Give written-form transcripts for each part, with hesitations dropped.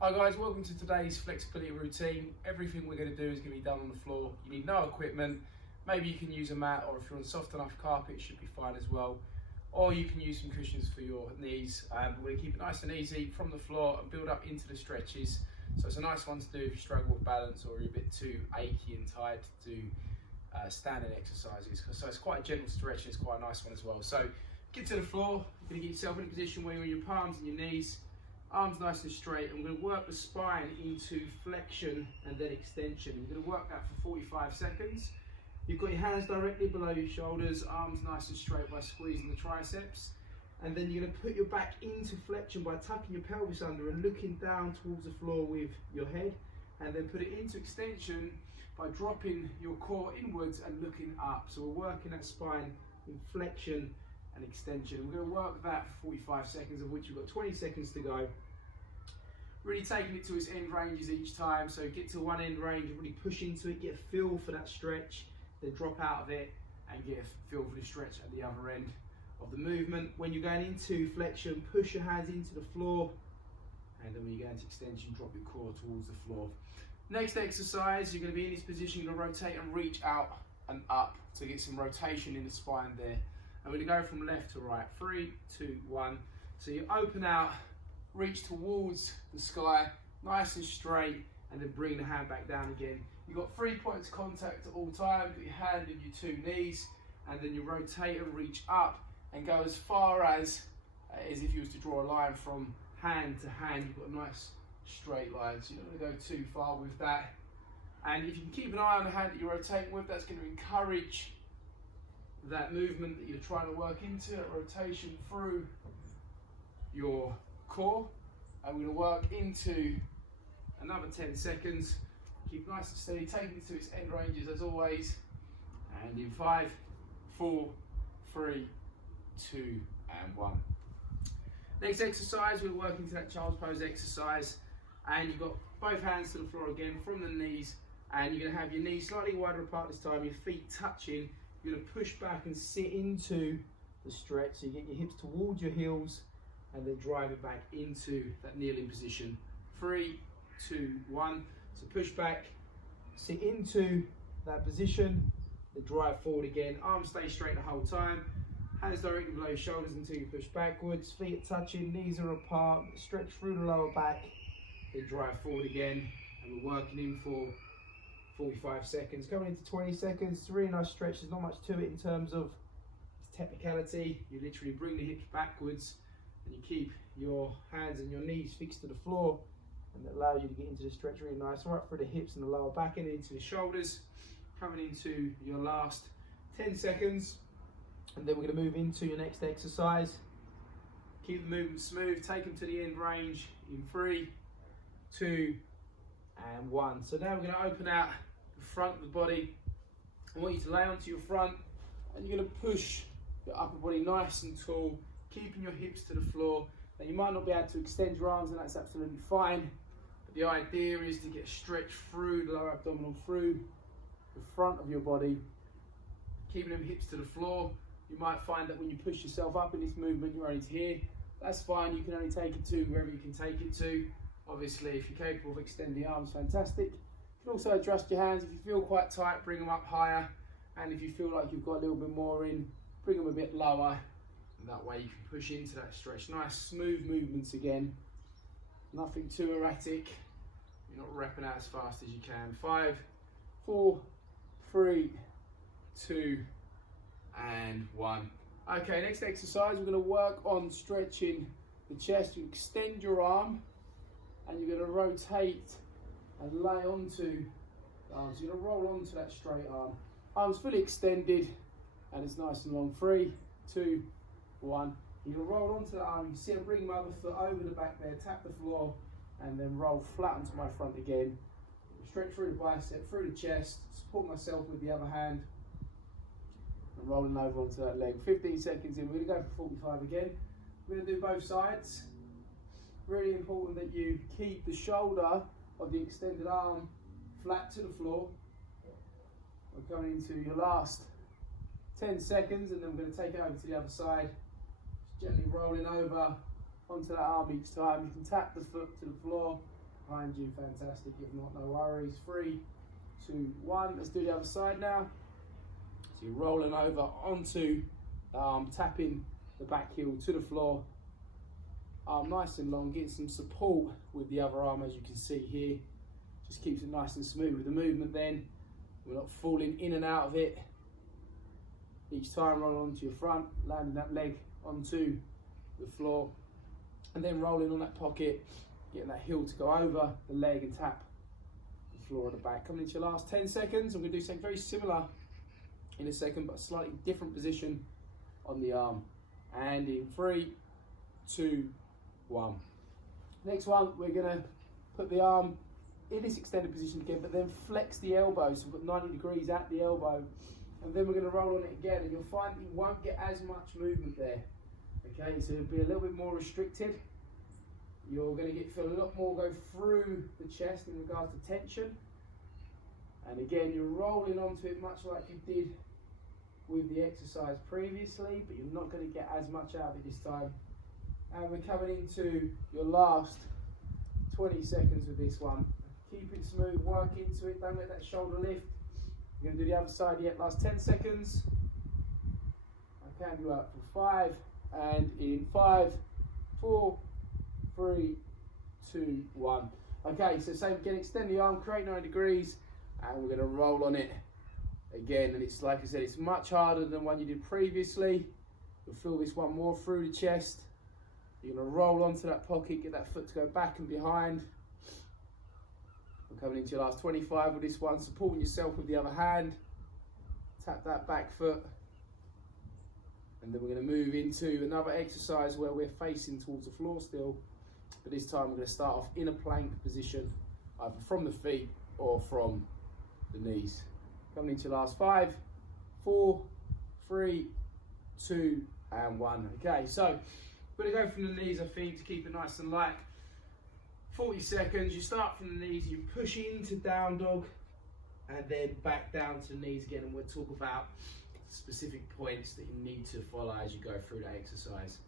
Hi guys, welcome to today's flexibility routine. Everything we're going to do is going to be done on the floor. You need no equipment. Maybe you can use a mat, or if you're on soft enough carpet, it should be fine as well. Or you can use some cushions for your knees. We're going to keep it nice and easy from the floor and build up into the stretches. So it's a nice one to do if you struggle with balance or you're a bit too achy and tired to do standing exercises. So it's quite a gentle stretch and it's quite a nice one as well. So get to the floor. You're going to get yourself in a position where you're on your palms and your knees. Arms nice and straight. I'm going to work the spine into flexion and then extension. You're going to work that for 45 seconds. You've got your hands directly below your shoulders, arms nice and straight by squeezing the triceps. And then you're going to put your back into flexion by tucking your pelvis under and looking down towards the floor with your head. And then put it into extension by dropping your core inwards and looking up. So we're working that spine in flexion and extension. We're going to work that for 45 seconds, of which we've got 20 seconds to go. Really taking it to its end ranges each time. So get to one end range, really push into it, get a feel for that stretch, then drop out of it and get a feel for the stretch at the other end of the movement. When you're going into flexion, push your hands into the floor, and then when you go into extension, drop your core towards the floor. Next exercise, you're going to be in this position, you're going to rotate and reach out and up to get some rotation in the spine there. And we're going to go from left to right. 3, 2, 1. So you open out, reach towards the sky, nice and straight, and then bring the hand back down again. You've got 3 points of contact at all times. You've got your hand and your 2 knees, and then you rotate and reach up and go as far as if you was to draw a line from hand to hand. You've got a nice straight line, so you're not going to go too far with that. And if you can keep an eye on the hand that you're rotating with, that's going to encourage that movement that you're trying to work into, that rotation through your core. And we're going to work into another 10 seconds. Keep nice and steady, taking it to its end ranges as always. And in 5, 4, 3, 2, and 1. Next exercise, we're working to that child's pose exercise. And you've got both hands to the floor again from the knees. And you're going to have your knees slightly wider apart this time, your feet touching. You're going to push back and sit into the stretch. So you get your hips towards your heels and then drive it back into that kneeling position. 3, 2, 1. So push back, sit into that position, then drive forward again. Arms stay straight the whole time. Hands directly below your shoulders until you push backwards. Feet are touching, knees are apart. Stretch through the lower back, then drive forward again. And we're working in for 45 seconds. Coming into 20 seconds. It's a really nice stretch. There's not much to it in terms of technicality. You literally bring the hips backwards and you keep your hands and your knees fixed to the floor, and that allows you to get into the stretch really nice, right through the hips and the lower back and into the shoulders. Coming into your last 10 seconds, and then we're going to move into your next exercise. Keep the movement smooth, take them to the end range in 3, 2, and 1. So now we're going to open out the front of the body. I want you to lay onto your front, and you're going to push your upper body nice and tall, keeping your hips to the floor. Now you might not be able to extend your arms, and that's absolutely fine. But the idea is to get stretch through the lower abdominal, through the front of your body, keeping them hips to the floor. You might find that when you push yourself up in this movement, you're only to here. That's fine. You can only take it to wherever you can take it to. Obviously, if you're capable of extending the arms, fantastic. You can also adjust your hands. If you feel quite tight, bring them up higher. And if you feel like you've got a little bit more in, bring them a bit lower. And that way you can push into that stretch. Nice smooth movements again. Nothing too erratic. You're not repping out as fast as you can. 5, 4, 3, 2, and 1. Okay, next exercise, we're going to work on stretching the chest. You extend your arm and you're going to rotate and lay onto the arms. You're going to roll onto that straight arm. Arms fully extended and it's nice and long. 3, 2, 1. You're going to roll onto the arm. You can see I'm bringing my other foot over the back there, tap the floor, and then roll flat onto my front again. Stretch through the bicep, through the chest, support myself with the other hand, and rolling over onto that leg. 15 seconds in, we're going to go for 45 again. We're going to do both sides. Really important that you keep the shoulder of the extended arm flat to the floor. We're coming into your last 10 seconds, and then we're going to take it over to the other side. Just gently rolling over onto that arm each time. You can tap the foot to the floor behind you, fantastic. If not, no worries. 3, 2, 1. Let's do the other side now. So you're rolling over onto the arm, tapping the back heel to the floor. Arm nice and long, getting some support with the other arm, as you can see here. Just keeps it nice and smooth with the movement then. We're not falling in and out of it. Each time roll onto your front, landing that leg onto the floor, and then rolling on that pocket, getting that heel to go over the leg and tap the floor at the back. Coming into your last 10 seconds, I'm going to do something very similar in a second, but a slightly different position on the arm. And in 3, 2, 1. Next one, we're going to put the arm in this extended position again, but then flex the elbow, so we've got 90 degrees at the elbow, and then we're going to roll on it again, and you'll find that you won't get as much movement there. Okay, so it'll be a little bit more restricted. You're going to feel a lot more go through the chest in regards to tension, and again you're rolling onto it much like you did with the exercise previously, but you're not going to get as much out of it this time. And we're coming into your last 20 seconds with this one. Keep it smooth, work into it, don't let that shoulder lift. You're going to do the other side yet, last 10 seconds. I can do out for 5, and in 5, 4, 3, 2, 1. Okay, so same again, extend the arm, create 90 degrees, and we're going to roll on it again. And it's like I said, it's much harder than the one you did previously. You'll feel this one more through the chest. You're going to roll onto that pocket, get that foot to go back and behind. We're coming into your last 25 with this one, supporting yourself with the other hand. Tap that back foot. And then we're going to move into another exercise where we're facing towards the floor still. But this time we're going to start off in a plank position, either from the feet or from the knees. Coming into your last 5, 4, 3, 2, and 1. Okay, so we're going to go from the knees, I think, to keep it nice and light. 40 seconds, you start from the knees, you push into down dog, and then back down to the knees again, and we'll talk about specific points that you need to follow as you go through that exercise.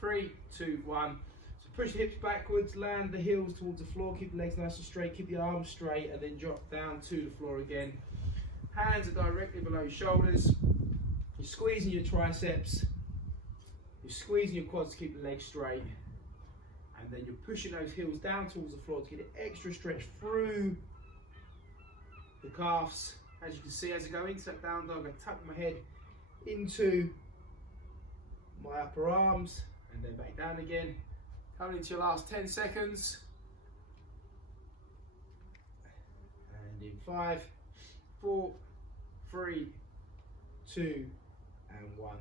3, 2, 1. So push the hips backwards, land the heels towards the floor, keep the legs nice and straight, keep the arms straight, and then drop down to the floor again. Hands are directly below your shoulders. You're squeezing your triceps. You're squeezing your quads to keep the legs straight, and then you're pushing those heels down towards the floor to get an extra stretch through the calves. As you can see, as I go into that down dog, I tuck my head into my upper arms and then back down again. Coming into your last 10 seconds. And in 5, 4, 3, 2, and 1.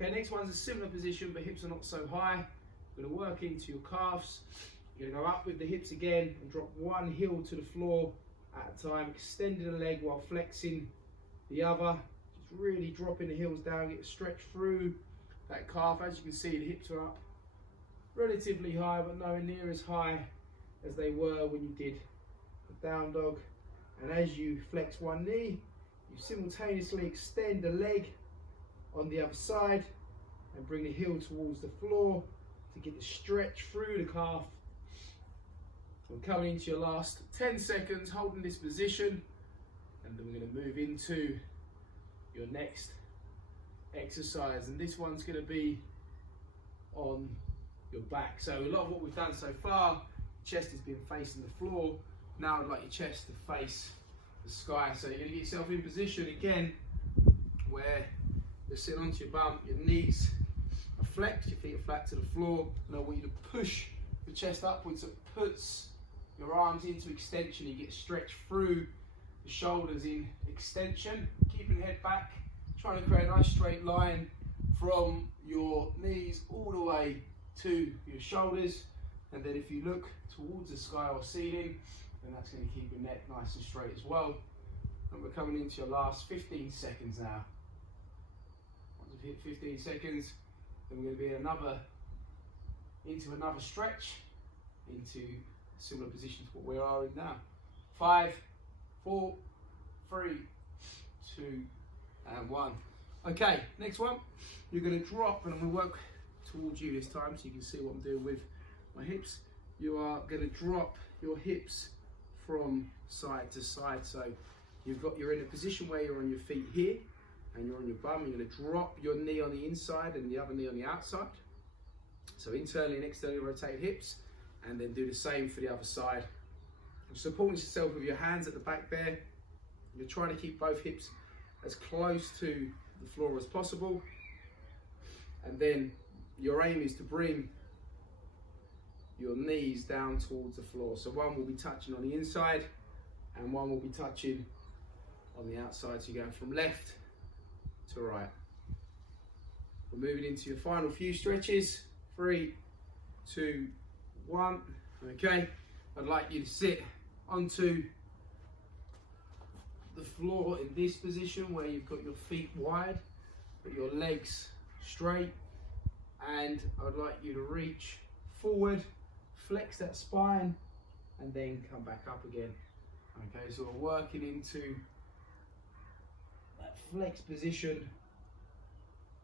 Okay, next one's a similar position, but hips are not so high. You're going to work into your calves. You're going to go up with the hips again and drop one heel to the floor at a time, extending the leg while flexing the other. Just really dropping the heels down, get a stretch through that calf. As you can see, the hips are up relatively high, but nowhere near as high as they were when you did the down dog. And as you flex one knee, you simultaneously extend the leg on the other side and bring the heel towards the floor to get the stretch through the calf. We're coming into your last 10 seconds holding this position, and then we're going to move into your next exercise, and this one's going to be on your back. So a lot of what we've done so far, chest has been facing the floor. Now I'd like your chest to face the sky. So you're going to get yourself in position again where you're sitting onto your bum, your knees are flexed, your feet are flat to the floor, and I want you to push the chest upwards. So it puts your arms into extension. You get stretched through the shoulders in extension, keeping the head back, trying to create a nice straight line from your knees all the way to your shoulders. And then if you look towards the sky or ceiling, then that's going to keep your neck nice and straight as well. And we're coming into your last 15 seconds now. Once we've hit 15 seconds, then we're going to be into another stretch, into a similar position to what we are in now. 5, 4, 3, 2, and 1. Okay, next one. You're going to drop, and I'm going to work towards you this time so you can see what I'm doing with my hips. you are going to drop your hips from side to side. So you're in a position where you're on your feet here and you're on your bum. You're going to drop your knee on the inside and the other knee on the outside. So internally and externally rotate hips, and then do the same for the other side. Supporting yourself with your hands at the back there. You're trying to keep both hips as close to the floor as possible. And then your aim is to bring your knees down towards the floor. So one will be touching on the inside and one will be touching on the outside. So you're going from left to right. We're moving into your final few stretches. 3, 2, 1. Okay, I'd like you to sit onto the floor in this position where you've got your feet wide but your legs straight, and I'd like you to reach forward, flex that spine, and then come back up again. Okay, so we're working into that flex position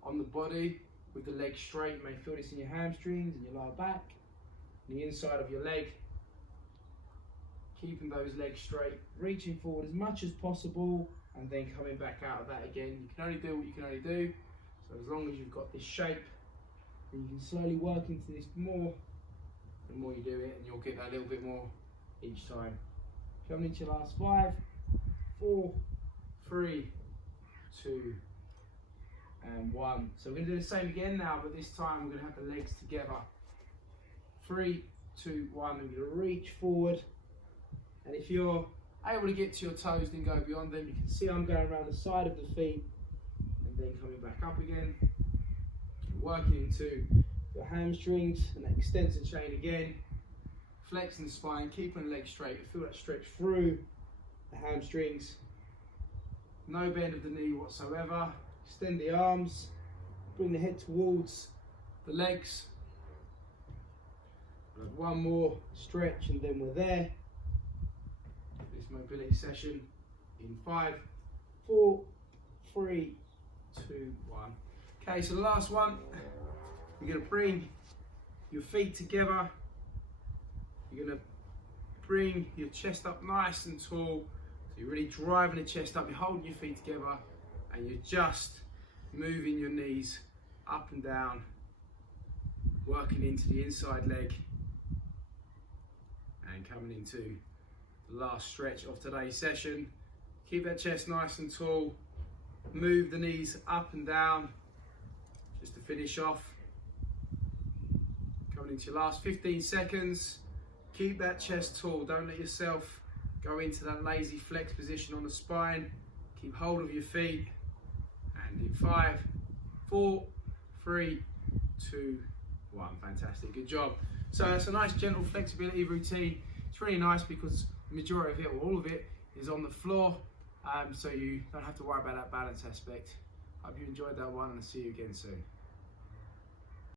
on the body with the legs straight. You may feel this in your hamstrings and your lower back, the inside of your leg. Keeping those legs straight, reaching forward as much as possible, and then coming back out of that again. You can only do what you can only do. So as long as you've got this shape, then you can slowly work into this more. The more you do it, and you'll get that little bit more each time. Coming into your last 5, 4, 3, 2, and 1. So we're going to do the same again now, but this time we're going to have the legs together. 3, 2, 1. We're going to reach forward. And if you're able to get to your toes, then go beyond them. You can see I'm going around the side of the feet and then coming back up again. Working into your hamstrings and that extensor chain again. Flexing the spine, keeping the legs straight. Feel that stretch through the hamstrings. No bend of the knee whatsoever. Extend the arms. Bring the head towards the legs. One more stretch and then we're there. This mobility session in 5, 4, 3, 2, 1. Okay, so the last one, you're going to bring your feet together. You're going to bring your chest up nice and tall. So you're really driving the chest up. You're holding your feet together and you're just moving your knees up and down, working into the inside leg and coming into the last stretch of today's session. Keep that chest nice and tall. Move the knees up and down just to finish off. Coming into your last 15 seconds. Keep that chest tall. Don't let yourself go into that lazy flex position on the spine. Keep hold of your feet. And in 5, 4, 3, 2, 1. Fantastic. Good job. So that's a nice gentle flexibility routine. It's really nice because the majority of it, or all of it, is on the floor. So you don't have to worry about that balance aspect. Hope you enjoyed that one, and I'll see you again soon.